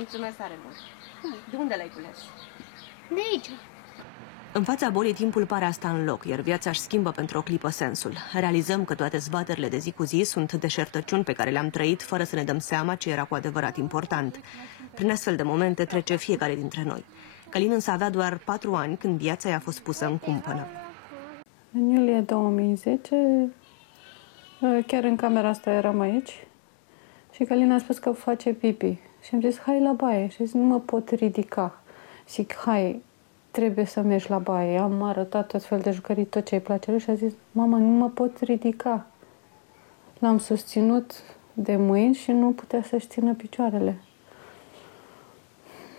Mulțumesc tare mult. De unde l-ai cules? De aici. În fața bolii, timpul pare a sta în loc, iar viața își schimbă pentru o clipă sensul. Realizăm că toate zbaterile de zi cu zi sunt deșertăciuni pe care le-am trăit fără să ne dăm seama ce era cu adevărat important. Prin astfel de momente trece fiecare dintre noi. Călin însă avea doar 4 ani când viața i-a fost pusă în cumpănă. În iulie 2010, chiar în camera asta eram aici și Călin a spus că face pipi. Și am zis, hai la baie. Și a zis, nu mă pot ridica. Zic, hai, trebuie să mergi la baie. Am arătat tot fel de jucării, tot ce îi place lui și a zis, mama, nu mă pot ridica. L-am susținut de mâini și nu putea să-și țină picioarele.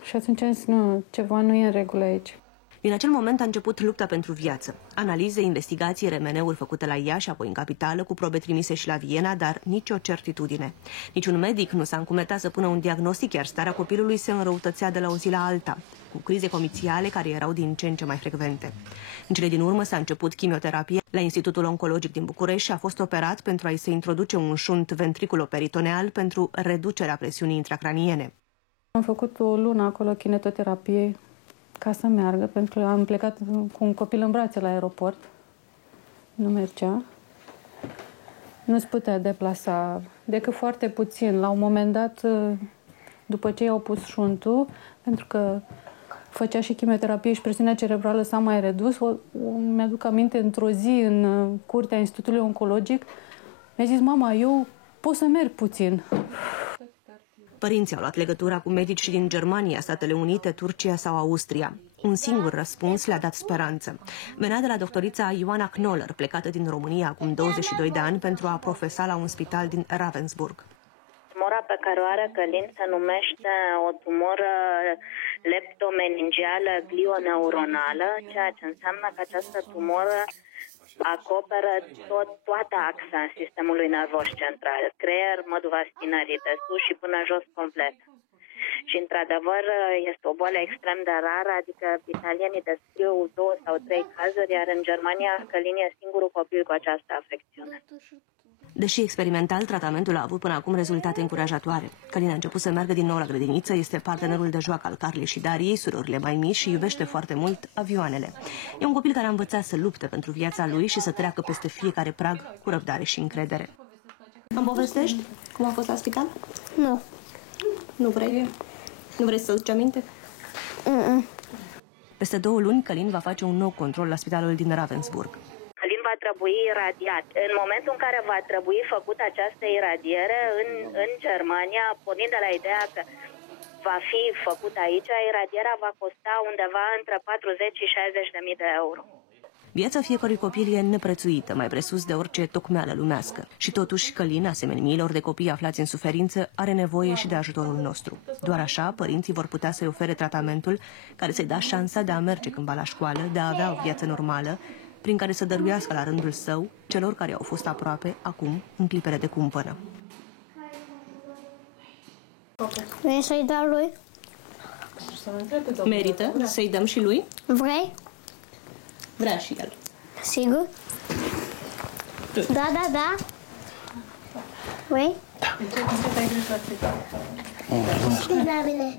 Și atunci am zis, nu, ceva nu e în regulă aici. Din acel moment a început lupta pentru viață. Analize, investigații, remeneuri făcute la Iași, apoi în capitală, cu probe trimise și la Viena, dar nicio certitudine. Niciun medic nu s-a încumetat să pună un diagnostic, iar starea copilului se înrăutățea de la o zi la alta, cu crize comițiale care erau din ce în ce mai frecvente. În cele din urmă s-a început chimioterapie la Institutul Oncologic din București și a fost operat pentru a-i se introduce un șunt ventriculoperitoneal pentru reducerea presiunii intracraniene. Am făcut o lună acolo kinetoterapie ca să meargă, pentru că am plecat cu un copil în brațe la aeroport. Nu mergea. Nu se putea deplasa decât foarte puțin. La un moment dat, după ce i-au pus șuntul, pentru că făcea și chimioterapie și presiunea cerebrală s-a mai redus, mi-aduc aminte, într-o zi în curtea Institutului Oncologic, mi-a zis, mama, eu pot să merg puțin. Părinții au luat legătura cu medici din Germania, Statele Unite, Turcia sau Austria. Un singur răspuns le-a dat speranță. Venea de la doctorița Ioana Knoller, plecată din România acum 22 de ani pentru a profesa la un spital din Ravensburg. Tumora pe care o are Călin se numește o tumoră leptomeningeală glioneuronală, ceea ce înseamnă că această tumoră acoperă toată axa sistemului nervos central, creier, măduva spinării, de sus și până jos complet. Și într-adevăr este o boală extrem de rară, adică italienii descriu 2 sau 3 cazuri, iar în Germania Călin e singurul copil cu această afecțiune. Deși experimental, tratamentul a avut până acum rezultate încurajatoare. Călin a început să meargă din nou la grădiniță, este partenerul de joacă al Carlei și Dariei, surorile mai mici, și iubește foarte mult avioanele. E un copil care a învățat să lupte pentru viața lui și să treacă peste fiecare prag cu răbdare și încredere. Îmi povestești cum a fost la spital? Nu. Nu vrei? Nu vrei să-ți duci aminte? Peste 2 luni, Călin va face un nou control la spitalul din Ravensburg. Călin va trebui iradiat. În momentul în care va trebui făcută această iradiere în Germania, pornind de la ideea că va fi făcută aici, iradierea va costa undeva între 40 și 60.000 de euro. Viața fiecărui copil e neprețuită, mai presus de orice tocmeală lumească. Și totuși, Călin, asemenea miilor de copii aflați în suferință, are nevoie și de ajutorul nostru. Doar așa, părinții vor putea să-i ofere tratamentul care să-i dea șansa de a merge cândva la școală, de a avea o viață normală, prin care să dăruiască la rândul său celor care au fost aproape acum, în clipele de cumpănă. Vrei să-i dau lui? Merită să-i dăm și lui? Vrei? Vrea și el. Sigur? Da, da, da. Vrei? Da. Ce la mine?